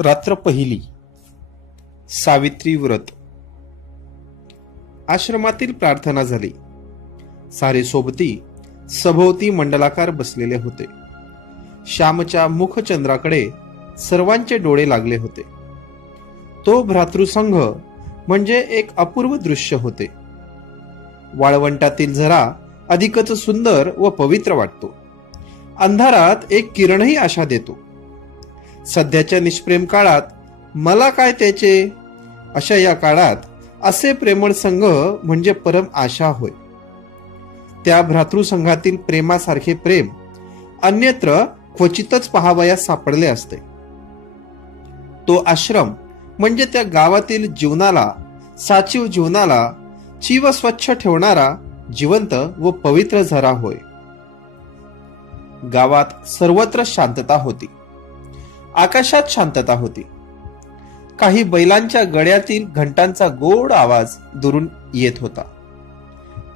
रात्र पहिली. सावित्री व्रत. आश्रमातील प्रार्थना झाली. सारे सोबती सभोवती मंडलाकार बसलेले होते. श्यामच्या मुखचंद्राकडे सर्वांचे डोळे लागले होते. तो भ्रातृसंघ म्हणजे एक अपूर्व दृश्य होते. वाळवंटातील झरा अधिकच सुंदर व पवित्र वाटतो. अंधारात एक किरणही आशा देतो. सध्याच्या निष्प्रेम काळात मला काय त्याचे, अशा या काळात असे प्रेमळ संघ म्हणजे परम आशा होय. त्या भ्रातृसंघातील प्रेमासारखे प्रेम अन्यत्र क्वचितच पाहावयास सापडले असते. तो आश्रम म्हणजे त्या गावातील जीवनाला, साचिव जीवनाला जीव स्वच्छ ठेवणारा जिवंत व पवित्र झरा होय. गावात सर्वत्र शांतता होती. आकाशात शांतता होती. काही बैलांच्या गळ्यातील घंटांचा गोड आवाज दुरून येत होता.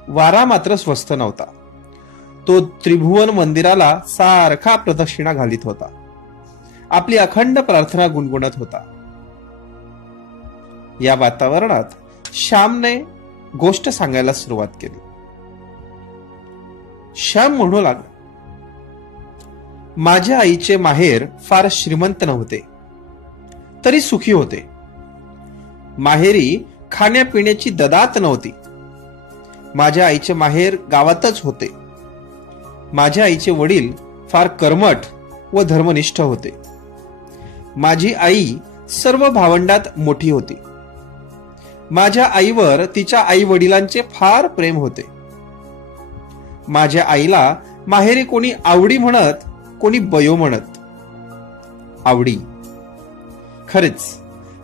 वारा मात्र स्वस्थ नव्हता. तो त्रिभुवन मंदिराला सारखा प्रदक्षिणा घालीत होता. आपली अखंड प्रार्थना गुणगुणत होता. या वातावरणात श्यामने गोष्ट सांगायला सुरुवात केली. श्याम म्हणू लागला, माझ्या आईचे माहेर फार श्रीमंत नव्हते, तरी सुखी होते. माहेरी खाण्यापिण्याची ददात नव्हती. माझ्या आईचे माहेर गावातच होते. माझ्या आईचे वडील फार कर्मठ व धर्मनिष्ठ होते. माझी आई सर्व भावंडात मोठी होती. माझ्या आईवर तिच्या आई वडिलांचे फार प्रेम होते. माझ्या आईला माहेरी कोणी आवडी म्हणत, कोणी बयो म्हणत. आवडी खरेच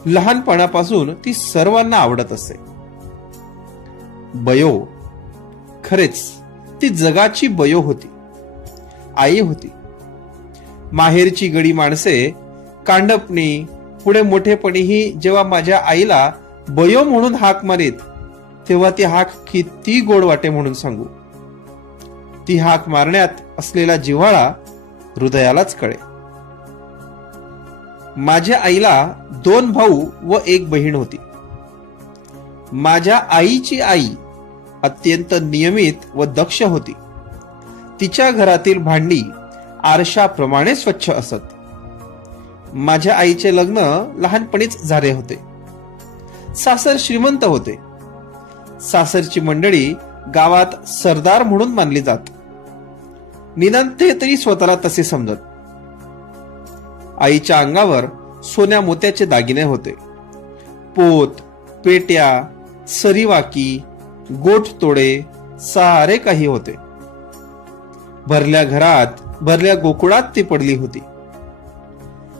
लहानपणापासून ती सर्वांना आवडत असे. बयो खरेच ती जगाची बयो होती, आई होती. माहेरची गडी माणसे कांडपणी पुढे मोठेपणीही जेव्हा माझ्या आईला बयो म्हणून हाक मारीत, तेव्हा ती हाक किती गोड वाटे म्हणून सांगू. ती हाक मारण्यात असलेला जिव्हाळा हृदयालाच कळे. माझ्या आईला 2 भाऊ व 1 बहीण होती. माझ्या आईची आई अत्यंत नियमित व दक्ष होती. तिच्या घरातील भांडी आरशाप्रमाणे स्वच्छ असत. माझ्या आईचे लग्न लहानपणीच झाले होते. सासर श्रीमंत होते. सासरची मंडळी गावात सरदार म्हणून मानली जात. निदान ते तरी स्वतःला तसे समजत. आईच्या अंगावर सोन्या मोत्याचे दागिने होते. पोत, पेट्या, सरीवाकी, गोठ तोडे सारे काही होते. भरल्या घरात, भरल्या गोकुळात ती पडली होती.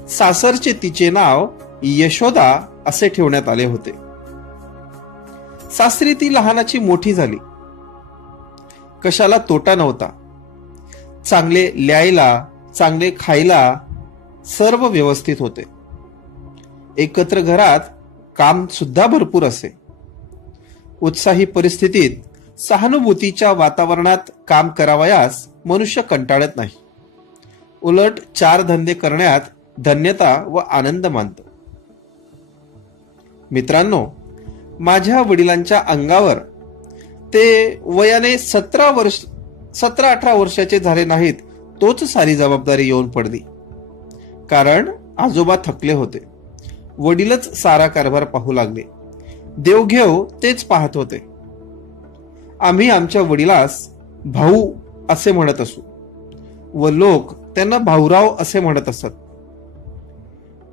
सासरचे तिचे नाव यशोदा असे ठेवण्यात आले होते. सासरी ती लहानाची मोठी झाली. कशाला तोटा नव्हता. चांगले ल्यायला, चांगले खायला सर्व व्यवस्थित होते. एकत्र घरात काम सुद्धा भरपूर असे. उत्साही परिस्थितीत सहानुभूतीच्या वातावरणात काम करावयास मनुष्य कंटाळत नाही. उलट 4 धंदे करण्यात धन्यता व आनंद मानतो. मित्रांनो, माझ्या वडिलांच्या अंगावर ते वयाने 17-18 वर्षाचे झाले नाहीत, तोच सारी जबाबदारी येऊन पडली. कारण आजोबा थकले होते. वडीलच सारा कारभार पाहू लागले. देवघेव तेच पाहत होते. आम्ही आमच्या वडिलास भाऊ असे म्हणत असू व लोक त्यांना भाऊराव असे म्हणत असत.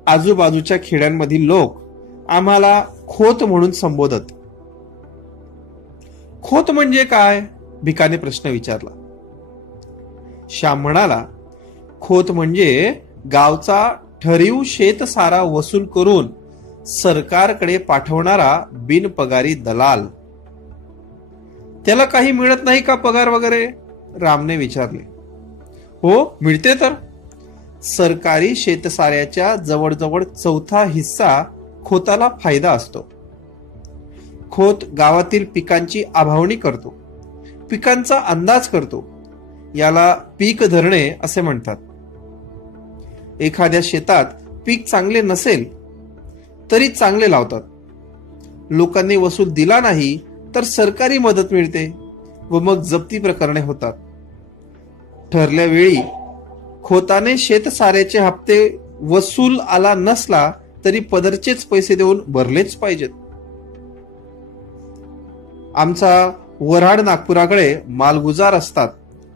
आजूबाजूच्या खेड्यांमधील लोक आम्हाला खोत म्हणून संबोधत. खोत म्हणजे काय, भिकाने प्रश्न विचारला. श्याम म्हणाला, खोत म्हणजे गावचा ठरीव शेतसारा वसूल करून सरकारकडे पाठवणारा बिनपगारी दलाल. त्याला काही मिळत नाही का पगार वगैरे, रामने विचारले. हो, मिळते तर. सरकारी शेतसाऱ्याच्या जवळजवळ 1/4 हिस्सा खोताला फायदा असतो. खोत गावातील पिकांची आभावणी करतो, पिकांचा अंदाज करतो. याला पीक धरणे असे म्हणतात. एखाद्या शेतात पीक चांगले नसेल तरी चांगले लावतात. लोकांनी वसूल दिला नाही तर सरकारी मदत मिळते व मग जप्ती प्रकरणे होतात. ठरल्या वेळी खोताने शेतसाऱ्याचे हप्ते वसूल आला नसला तरी पदरचेच पैसे देऊन भरलेच पाहिजेत. आमचा वऱ्हाड नागपुराकडे मालगुजार असतात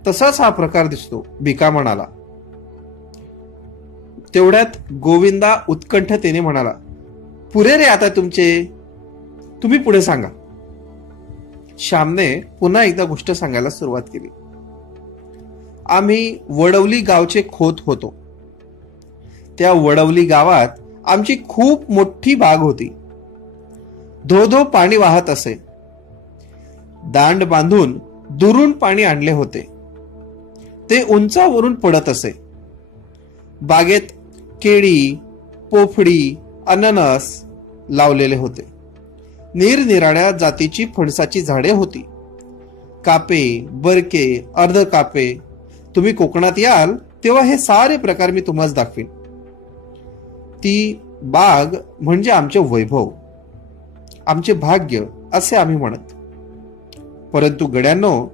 तसाच हा प्रकार दिसतो, भिका म्हणाला. तेवढ्यात गोविंदा उत्कंठतेने म्हणाला, पुरे रे आता तुमचे, तुम्ही पुढे सांगा. श्यामने पुन्हा एकदा गोष्ट सांगायला सुरुवात केली. आम्ही वडवली गावचे खोत होतो. त्या वडवली गावात आमची खूप मोठी बाग होती. धो पाणी वाहत असे. दांड बांधून दुरून पाणी आणले होते. ते उंचावरून पडत असे. बागेत केळी, पोफळी, अननस लावलेले होते. निरनिराळ्या जातीची फणसाची झाडे होती. कापे, बरके, अर्ध कापे. तुम्ही कोकणात याल तेव्हा हे सारे प्रकार मी तुम्हाला दाखवीन. ती बाग म्हणजे आमचे वैभव, आमचे भाग्य असे आम्ही म्हणत. परंतु गड्यांनो,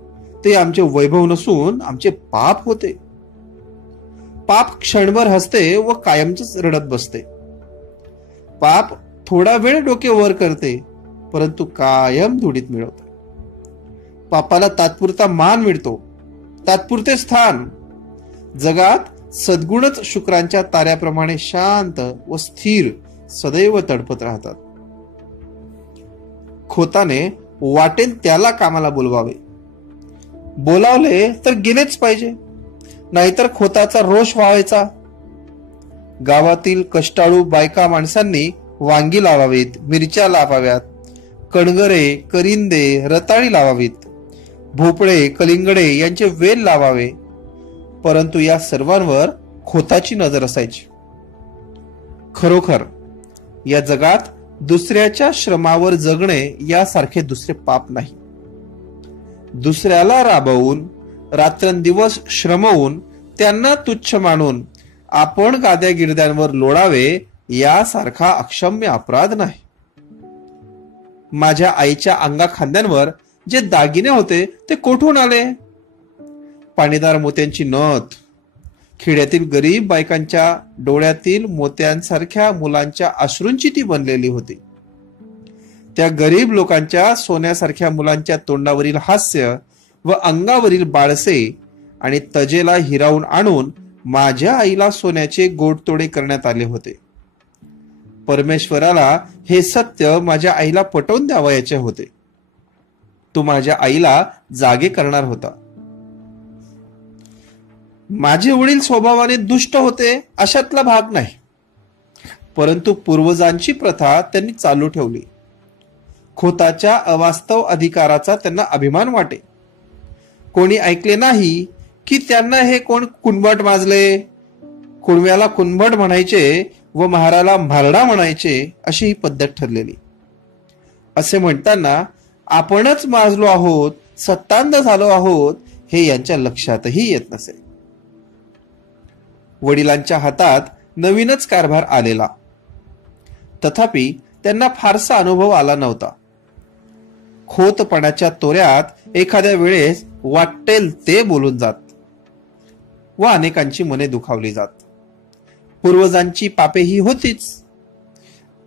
ते आमचे वैभव नसून आमचे पाप होते. पाप क्षणभर हसते व कायमच रडत बसते. पाप थोडा वेळ डोके वर करते परंतु कायम धुडीत मिळवते. पापाला तात्पुरता मान मिळतो, तात्पुरते स्थान. जगात सद्गुणच शुक्रांच्या ताऱ्याप्रमाणे शांत व स्थिर सदैव तडपत राहतात. खोताने वाटेल त्याला कामाला बोलवावे. बोलावले तर गेलेच पाहिजे, नाहीतर खोताचा रोष व्हायचा. गावातील कष्टाळू बायका माणसांनी वांगी लावावीत, मिरच्या लावाव्यात, कणगरे, करिंदे, रताळी लावावीत, भोपळे, कलिंगडे यांचे वेल लावावे. परंतु या सर्वांवर खोताची नजर असायची. खरोखर या जगात दुसऱ्याच्या श्रमावर जगणे यासारखे दुसरे पाप नाही. दुसऱ्याला राबवून, रात्रंदिवस श्रमवून, त्यांना तुच्छ मानून आपण गाद्या गिरद्यांवर लोळावे यासारखा अक्षम्य अपराध नाही. माझ्या आईच्या अंगा खांद्यांवर जे दागिने होते ते कोठून आले? पाणीदार मोत्यांची नथ. खेड्यातील गरीब बायकांच्या डोळ्यातील मोत्यांसारख्या मुलांच्या अश्रूंची ती बनलेली होती. त्या गरीब लोकांच्या सोन्यासारख्या मुलांच्या तोंडावरील हास्य व अंगावरील बाळसे आणि तजेला हिरावून आणून माझ्या आईला सोन्याचे गोडतोडे करण्यात आले होते. परमेश्वराला हे सत्य माझ्या आईला पटवून द्यावयाचे होते. तो माझ्या आईला जागे करणार होता. माझे वडील स्वभावाने दुष्ट होते अशातला भाग नाही, परंतु पूर्वजांची प्रथा त्यांनी चालू ठेवली. खोताच्या अवास्तव अधिकाराचा त्यांना अभिमान वाटे. कोणी ऐकले नाही की त्यांना हे कोण कुणबट माजले. कुणव्याला कुणबट म्हणायचे व महाराला म्हारडा म्हणायचे अशी ही पद्धत ठरलेली. असे म्हणताना आपणच माजलो आहोत, सत्तांध झालो आहोत हे यांच्या लक्षातही येत नसे. वडिलांच्या हातात नवीनच कारभार आलेला, तथापि त्यांना फारसा अनुभव आला नव्हता. खोतपणाच्या तोऱ्यात एखाद्या वेळेस वाटेल ते बोलून जात व अनेकांची मने दुखावली जात. पूर्वजांची पापे ही होतीच.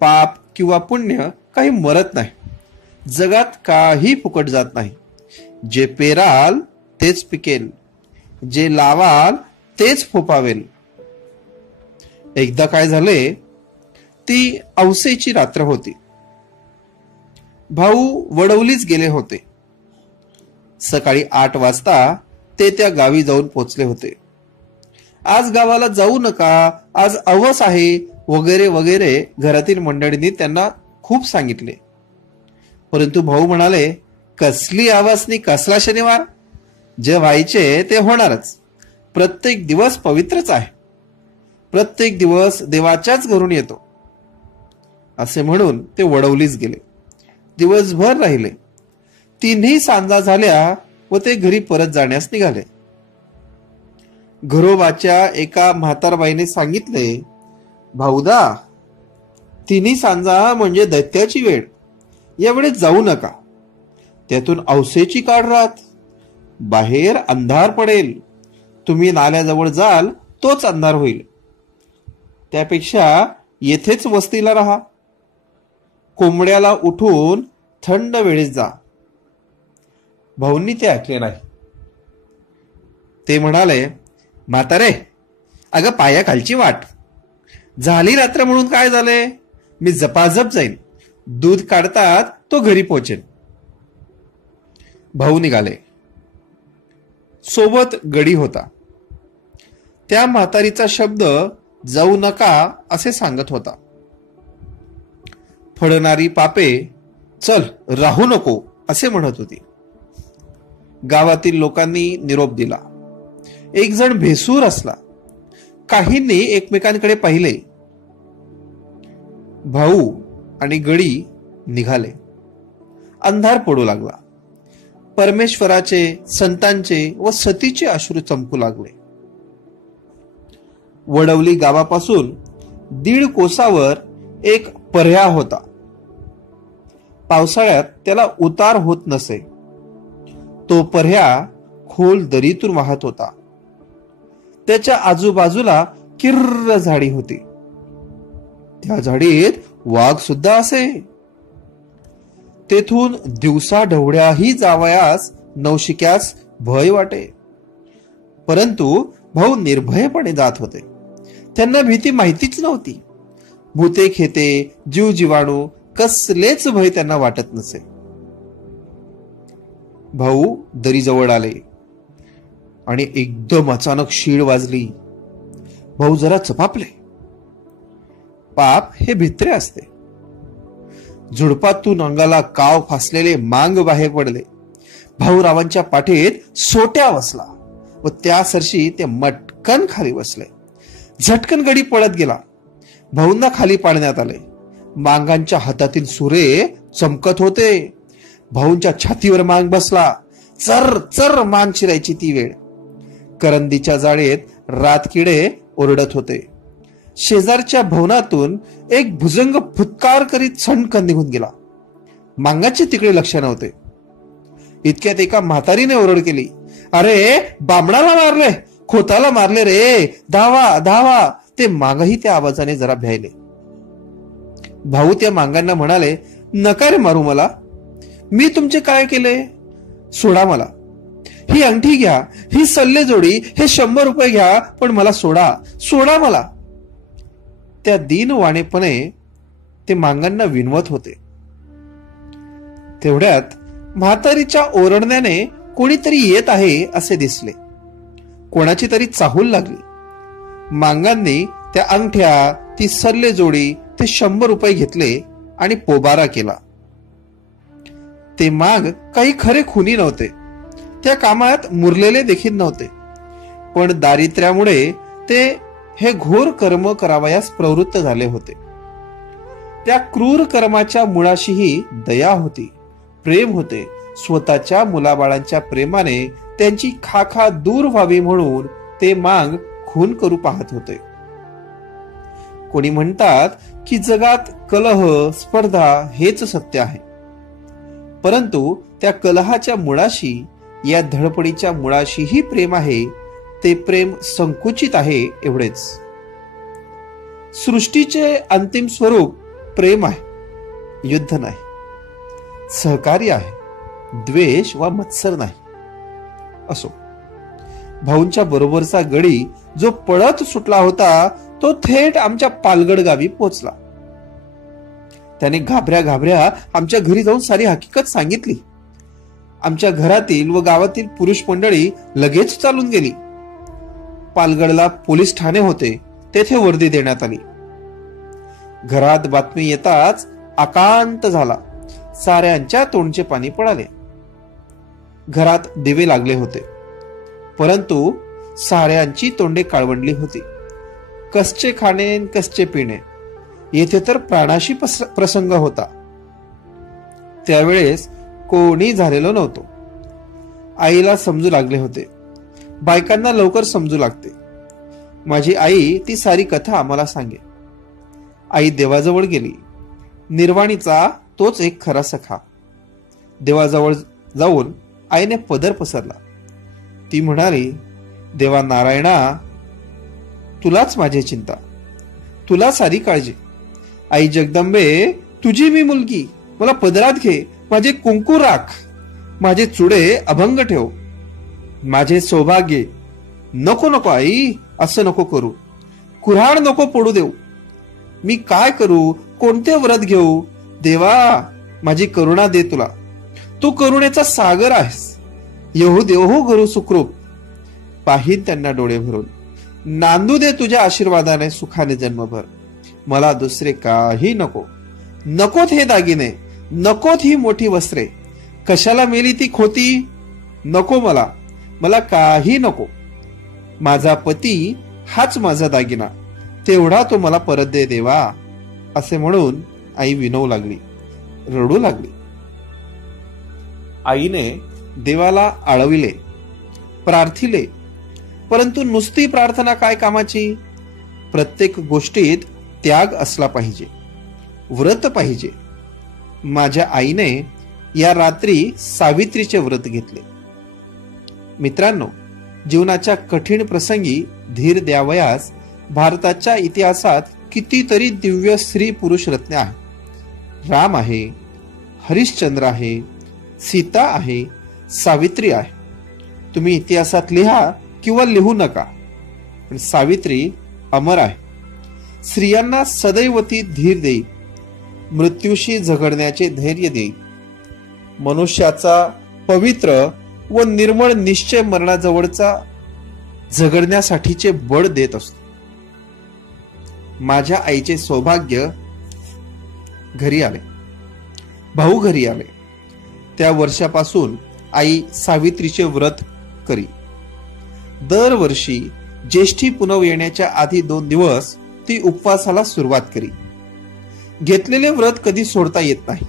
पाप किंवा पुण्य काही मरत नाही. जगात काही फुकट जात नाही. जे पेराल तेच पिकेल, जे लावाल तेच फोपावेल. एकदा काय झाले, ती औसेची रात्र होती. भाऊ वडवलीच गेले होते. सकाळी 8 वाजता ते त्या गावी जाऊन पोचले होते. आज गावाला जाऊ नका, आज अवस आहे वगैरे वगैरे घरातील मंडळींनी त्यांना खूप सांगितले. परंतु भाऊ म्हणाले, कसली आवासनी कसला शनिवार, जे व्हायचे ते होणारच. प्रत्येक दिवस पवित्रच आहे, प्रत्येक दिवस देवाच्याच घरून येतो. असे म्हणून ते वडवलीच गेले. दिवसभर राहिले. 3ही सांजा झाल्या व ते घरी परत जाण्यास निघाले. घरोबाच्या एका म्हातारबाईने सांगितले, भाऊदा, तिन्ही सांजा म्हणजे दैत्याची वेळ. यावेळेस जाऊ नका. त्यातून औसेची काढ राहत. बाहेर अंधार पडेल. तुम्ही नाल्याजवळ जाल तोच अंधार होईल. त्यापेक्षा येथेच वस्तीला राहा. कोंबड्याला उठून थंड वेळेस जा. भाऊंनी ते ऐकले नाही. ते म्हणाले, म्हातारे, अगं पायाखालची वाट. झाली रात्र म्हणून काय झाले? मी जपाजप जाईन. दूध काढतात तो घरी पोचेल. भाऊ निघाले. सोबत गडी होता. त्या म्हातारीचा शब्द जाऊ नका असे सांगत होता. फडणारी पापे चल राहू नको असे म्हणत होती. गावातील लोकांनी निरोप दिला. एक जण भेसूर असला. काहींनी एकमेकांकडे पाहिले. भाऊ आणि गडी निघाले. अंधार पडू लागला. परमेश्वराचे, संतांचे व सतीचे अश्रू चमकू लागले. वडवली गावापासून 1.5 कोसावर एक पर्या होता. पावसाळ्यात त्याला उतार होत नसे. तो पर्या खोल दरीतून वाहत होता. त्याच्या आजूबाजूला किर्र झाडी होती. त्या झाडीत वाघ सुद्धा असे. तेथून दिवसा ढवळ्याही जावयास नवशिक्यास भय वाटे. परंतु भाऊ निर्भयपणे जात होते. त्यांना भीती माहितीच नव्हती. भूते खेते, जीव जीवाणू कसलेच भय त्यांना वाटत नसे. भाऊ दरीजवळ आले आणि एकदम अचानक शीळ वाजली. भाऊ जरा चपापले. पाप हे भित्रे असते. झुडपातून अंगाला काव फासलेले मांग बाहेर पडले. भाऊरावांच्या पाठीत सोट्या बसला व त्या सरशी ते मटकन खाली बसले. झटकन गडी पळत गेला. भाऊंना खाली पाडण्यात आले. मांगांच्या हातातील सुरे चमकत होते. भाऊंच्या छातीवर मांग बसला. चर चर मान चिरायची ती वेळ. करंदीच्या जाळेत रातकिडे ओरडत होते. शेजारच्या भवनातून एक भुजंग फुत्कार करीत सणकन निघून गेला. मांगाचे तिकडे लक्ष नव्हते. इतक्यात एका म्हातारीने ओरड केली, अरे बामणाला मारले, खोताला मारले रे, धावा धावा. ते मांगही त्या आवाजाने जरा भ्यायले. भाऊ त्या मांगांना म्हणाले, नका रे मारू मला. मी तुमचे काय केले? सोडा मला. ही अंगठी घ्या, ही सल्ले जोडी, हे 100 रुपये घ्या, पण मला सोडा, सोडा मला. त्या दीनवाणेपणे ते मांगांना विनवत होते. तेवढ्यात म्हातारीच्या ओरडण्याने कोणीतरी येत आहे असे दिसले. कोणाची तरी चाहूल लागली. मांगांनी त्या अंगठ्या, ती सल्ले जोडी, ते 100 रुपये घेतले आणि पोबारा केला. ते मांग काही खरे खुनी नव्हते. त्या कामात मुरलेले देखील नव्हते. पण दारिद्र्यामुळे ते हे घोर कर्म करावयास प्रवृत्त झाले होते. त्या क्रूर कर्माच्या मुळाशीही दया होती, प्रेम होते. स्वतःच्या मुलाबाळांच्या प्रेमाने त्यांची खाखा दूर व्हावी म्हणून ते मांग खून करू पाहत होते. कोणी म्हणतात की जगात कलह, स्पर्धा हेच सत्य आहे. परंतु त्या कलहाच्या मुळाशी, या धडपडीच्या मुळाशीही प्रेम आहे. ते प्रेम संकुचित आहे एवढेच. सृष्टीचे अंतिम स्वरूप प्रेम आहे, युद्ध नाही. सहकार्य आहे, द्वेष वा मत्सर नाही. असो, भाऊंच्या बरोबरचा गडी जो पळत सुटला होता तो थेट आमच्या पालगड गावी पोचला. त्याने घाबऱ्या घाबऱ्या आमच्या घरी जाऊन सारी हकीकत सांगितली. आमच्या घरातील व गावातील पुरुष मंडळी लगेच चालून गेली. पालगडला पोलीस ठाणे होते, तेथे वर्दी देण्यात आली. घरात बातमी येताच आकांत झाला. साऱ्यांच्या तोंडचे पाणी पळाले. घरात दिवे लागले होते, परंतु साऱ्यांची तोंडे काळवंडली होती. कसचे खाणे, कसचे पिणे, येथे तर प्राणाशी प्रसंग होता. त्यावेळेस कोणी झालेलो नव्हतो. आईला समजू लागले होते. बायकांना लवकर समजू लागते. माझी आई ती सारी कथा आम्हाला सांगे. आई देवाजवळ गेली. निर्वाणीचा तोच एक खरा सखा. देवाजवळ जाऊन आईने पदर पसरला. ती म्हणाली, देवा नारायणा, तुलाच माझी चिंता, तुला सारी काळजी. आई जगदंबे, तुझी मी मुलगी, मला पदरात घे, माझे कुंकू राख, माझे चुडे अभंग ठेव, माझे सौभाग्य. नको नको आई, असं नको करू, कुऱ्हाड नको पडू देऊ. मी काय करू, कोणते व्रत घेऊ? देवा, माझी करुणा दे तुला, तू करुणेचा सागर आहेस. येहू देवहू घरू सुखरूप, पाहीन त्यांना डोळे भरून. नांदू दे तुझ्या आशीर्वादाने सुखाने जन्मभर. मला दुसरे काही नको. नकोत हे दागिने, नकोत ही मोठी वस्त्रे. कशाला मेली ती खोती? नको मला, मला काही नको. माझा पती हाच माझा दागिना, तेवढा तो मला परत दे देवा. असे म्हणून आई विनवू लागली, रडू लागली. आईने देवाला आळविले, प्रार्थिले, परंतु नुसती प्रार्थना काय कामाची? प्रत्येक गोष्टीत त्याग असला पाहिजे, व्रत पाहिजे. माझ्या आईने या रात्री सावित्रीचे व्रत घेतले. मित्रांनो, जीवनाच्या कठीण प्रसंगी धीर द्यावयास भारताच्या इतिहासात कितीतरी दिव्य स्त्री पुरुष रत्ने आहेत. राम आहे, हरिश्चंद्र आहे, सीता आहे, सावित्री आहे. तुम्ही इतिहासात लिहा किंवा लिहू नका, पण सावित्री अमर आहे. स्त्रियांना सदैव ती धीर देई, मृत्यूशी झगडण्याचे धैर्य देई. मनुष्याचा पवित्र व निर्मळ निश्चय मरणाजवळचा झगडण्यासाठीचे बळ देत असतो. माझ्या आईचे सौभाग्य घरी आले, भाऊ घरी आले. त्या वर्षापासून आई सावित्रीचे व्रत करी. दरवर्षी ज्येष्ठी पुनव येण्याच्या आधी 2 दिवस ती उपवासाला सुरुवात करी. घेतलेले व्रत कधी सोडता येत नाही.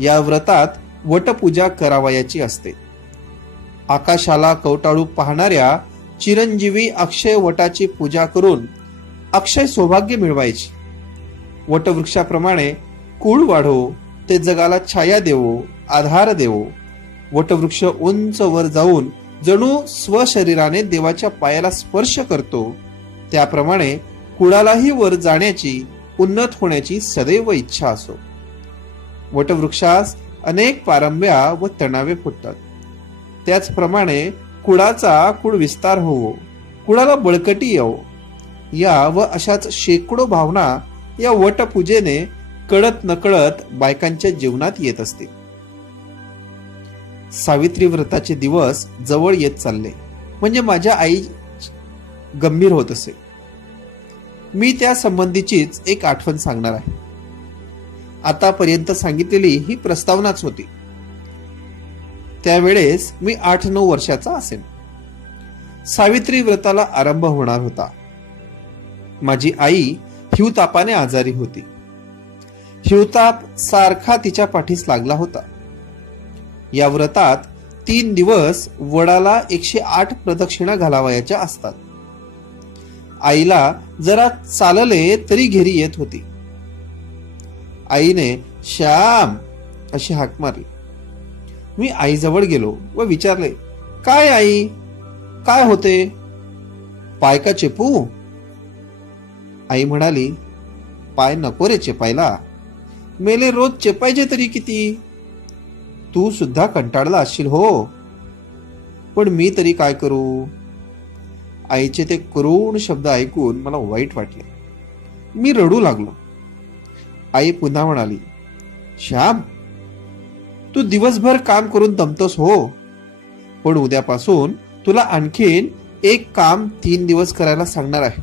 या व्रतात वटपूजा करावयाची असते. आकाशाला कवटाळू पाहणाऱ्या चिरंजीवी अक्षय वटाची पूजा करून अक्षय सौभाग्य मिळवायचे. वटवृक्षाप्रमाणे कुळ वाढो, ते जगाला छाया देवो, आधार देवो. वटवृक्ष उंच वर जाऊन जणू स्वशरीराने देवाच्या पायाला स्पर्श करतो, त्याप्रमाणे कुळालाही वर जाण्याची, उन्नत होण्याची सदैव इच्छा असो. वटवृक्षास अनेक पारंब्या व तणावे फुटतात. त्याचप्रमाणे कुळाचा कुळ विस्तार होवो, कुळाला बळकटी येवो, या व अशाच शेकडो भावना या वटपूजेने कळत नकळत बायकांच्या जीवनात येत असतील. सावित्री व्रताचे दिवस जवळ येत चालले म्हणजे माझ्या आई गंभीर होत असे. मी त्या संबंधीचीच एक आठवण सांगणार आहे. आतापर्यंत सांगितलेली ही प्रस्तावनाच होती. त्यावेळेस मी 8-9 वर्षाचा असेन. सावित्री व्रताला आरंभ होणार होता. माझी आई हिवतापाने आजारी होती. हिवताप सारखा तिच्या पाठीस लागला होता. या व्रतात 3 दिवस वडाला 108 प्रदक्षिणा घालावयाच्या असतात. आईला जरा चालले तरी घेरी येत होती. आईने श्याम अशी हाक मारली. मी आईजवळ गेलो व विचारले, काय आई, काय होते? पाय का चेपू? आई म्हणाली, पाय नको रे चेपायला, मेले रोज चेपायचे तरी किती? तू सुद्धा कंटाळला असशील हो, पण मी तरी काय करू? आईचे ते करुण शब्द ऐकून मला वाईट वाटले. मी रडू लागलो. आई पुन्हा म्हणाली, श्याम, तू दिवसभर काम करून दमतोस हो, पण उद्यापासून तुला आणखीन एक काम 3 दिवस करायला सांगणार आहे.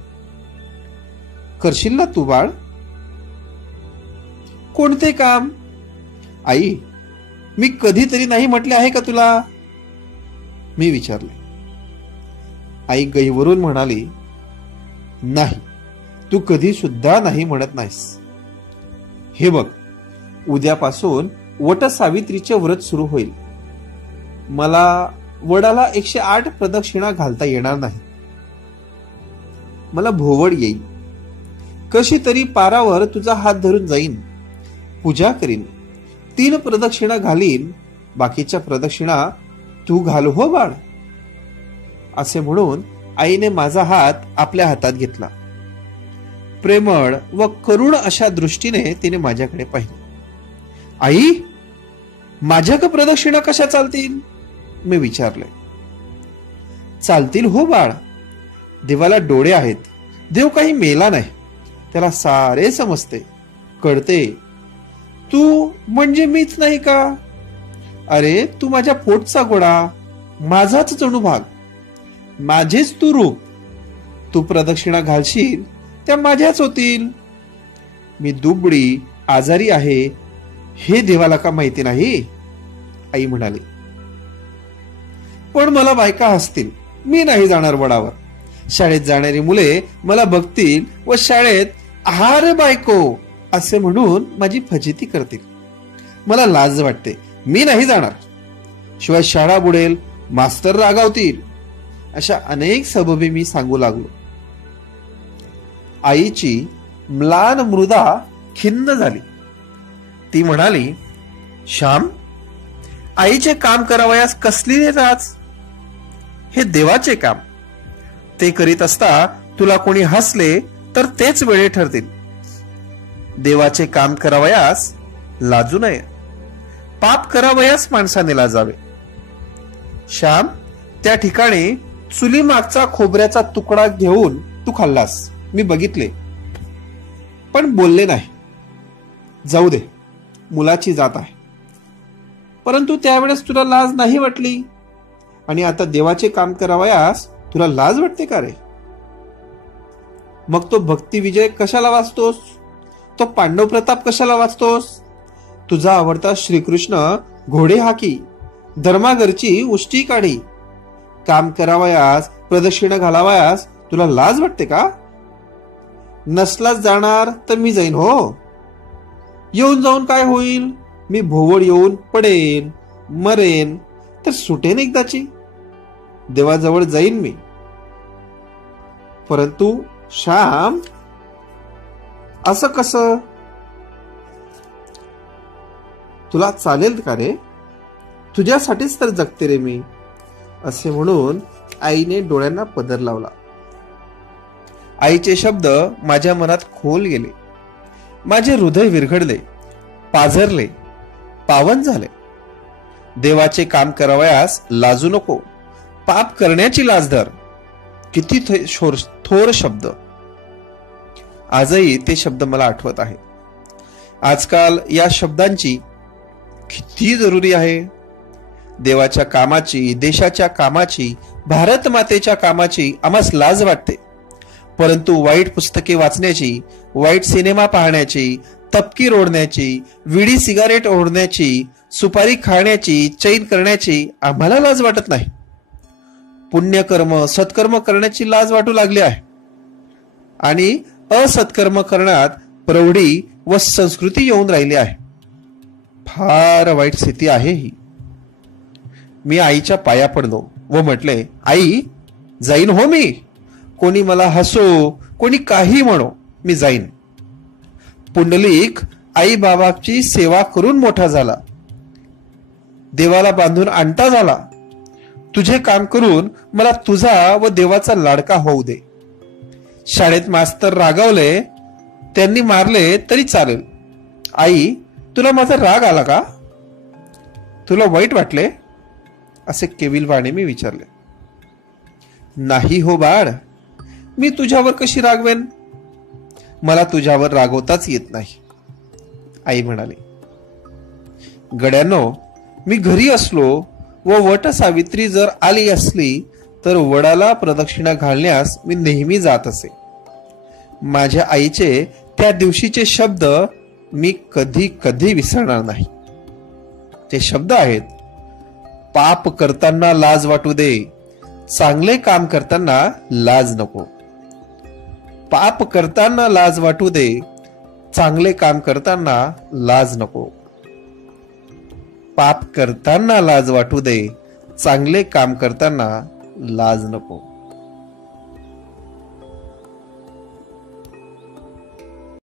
करशील ना तू बाळ? कोणते काम? आई, मी कधीतरी नाही म्हटले आहे का तुला? मी विचारले. आई गहिवरून म्हणाली, नाही, तू कधी सुद्धा नाही म्हणत नाहीस. हे बघ, उद्यापासून वट सावित्रीचे व्रत सुरू होईल. मला वडाला 108 प्रदक्षिणा घालता येणार नाही. मला भोवड येईल. कशी तरी पारावर तुझा हात धरून जाईन, पूजा करीन, 3 प्रदक्षिणा घालीन, बाकीच्या प्रदक्षिणा तू घाल हो बाळ. असे म्हणून आईने माझा हात आपल्या हातात घेतला. प्रेमळ व करुण अशा दृष्टीने तिने माझ्याकडे पाहिले. आई, माझ्या का प्रदक्षिणा कशा चालतील? मी विचारले. चालतील हो बाळ. देवाला डोळे आहेत. देव काही मेला नाही. त्याला सारे समजते, कळते. तू म्हणजे मीच नाही का? अरे, तू माझ्या पोटचा गोळा, माझाच जणू भाग, माझेच तू रूप. तू प्रदक्षिणा घालशील त्या माझ्याच होतील. मी दुबळी आजारी आहे हे देवाला का माहिती नाही? आई म्हणाली. पण मला बायका हसतील. मी नाही जाणार वडावर. शाळेत जाणारी मुले मला बघतील व शाळेत आहार बायको असे म्हणून माझी फजिती करतील. मला लाज वाटते. मी नाही जाणार. शिवाय शाळा बुडेल, मास्तर रागावतील. अशा अनेक सबबी मी सांगू लागलो. आईची म्लान मृदा खिन्न झाली. ती म्हणाली, श्याम, आईचे काम करावयास कसली राज? हे देवाचे काम. ते करीत असता तुला कोणी हसले तर तेच वेळे ठरतील. देवाचे काम करावयास लाजू नये. पाप करावयास माणसाने लाजावे. श्याम, त्या ठिकाणी चुली मागचा खोबऱ्याचा तुकडा घेऊन तू खाल्लास. मी बघितले, पण बोलले नाही. जाऊ दे, मुलाची जात आहे. परंतु त्यावेळेस तुला लाज नाही वाटली, आणि आता देवाचे काम करावयास तुला लाज वाटते का रे? मग तो भक्ती विजय कशाला वाचतोस? तो पांडव प्रताप कशाला वाचतोस? तुझा आवडता श्रीकृष्ण घोडे हाकी, धर्मागरची उष्टी काढी. काम करावयास, प्रदक्षिणा घालावयास तुला लाज वाटते का? नसलाच जाणार तर मी जाईन हो. येऊन जाऊन काय होईल? मी भोवळ येऊन पडेन, मरेन तर सुटेन एकदाची. देवाजवळ जाईन मी. परंतु श्याम, असं कसं? तुला चालेल का रे? तुझ्यासाठीच तर जगते रे मी. असे म्हणून आईने डोळ्यांना पदर लावला. आईचे शब्द माझ्या मनात खोल गेले. माझे हृदय विरघडले, पाझरले, पावन झाले. देवाचे काम करावयास लाजू नको. पाप करण्याची लाज धर. किती थोर शब्द. आजही ते शब्द मला आठवत आहेत. आजकाल या शब्दांची किती जरुरी आहे. देवाच्या कामाची, देशाच्या कामाची, भारत मातेच्या कामाची आम्हास लाज वाटते. परंतु वाईट पुस्तके वाचण्याची, वाईट सिनेमा पाहण्याची, तपकीर ओढण्याची, विडी सिगारेट ओढण्याची, सुपारी खाण्याची, चैन करण्याची आम्हाला लाज वाटत नाही. पुण्यकर्म, सत्कर्म करण्याची लाज वाटू लागली आहे. आणि असत्कर्म करण्यात प्रौढी व संस्कृती येऊन राहिली आहे. फार वाईट स्थिती आहे ही. मी आईच्या पाया पडलो व म्हटले, आई, जाईन हो मी. कोणी मला हसो, कोणी काही म्हणो, मी जाईन. पुंडलिक आई बाबाची सेवा करून मोठा झाला. देवाला बांधून आणता झाला. तुझे काम करून मला तुझा व देवाचा लाडका होऊ दे. शाळेत मास्तर रागावले, त्यांनी मारले तरी चालेल. आई, तुला माझा राग आला का? तुला वाईट वाटले? असे केविलवाणे मी विचारले. नाही हो बाळ, मी तुझ्यावर कशी रागवेन? मला तुझ्यावर रागवताच येत नाही, आई म्हणाली. गड्यानो, मी घरी असलो व वट सावित्री जर आली असली तर वडाला प्रदक्षिणा घालण्यास मी नेहमी जात असे. माझ्या आईचे त्या दिवशीचे शब्द मी कधी कधी विसरणार नाही. ते शब्द आहेत, पाप करताना लाज वाटू दे, चांगले काम करताना लाज नको. पाप करताना लाज वाटू दे, चांगले काम करताना लाज नको. पाप करताना लाज वाटू दे, चांगले काम करताना लाज नको.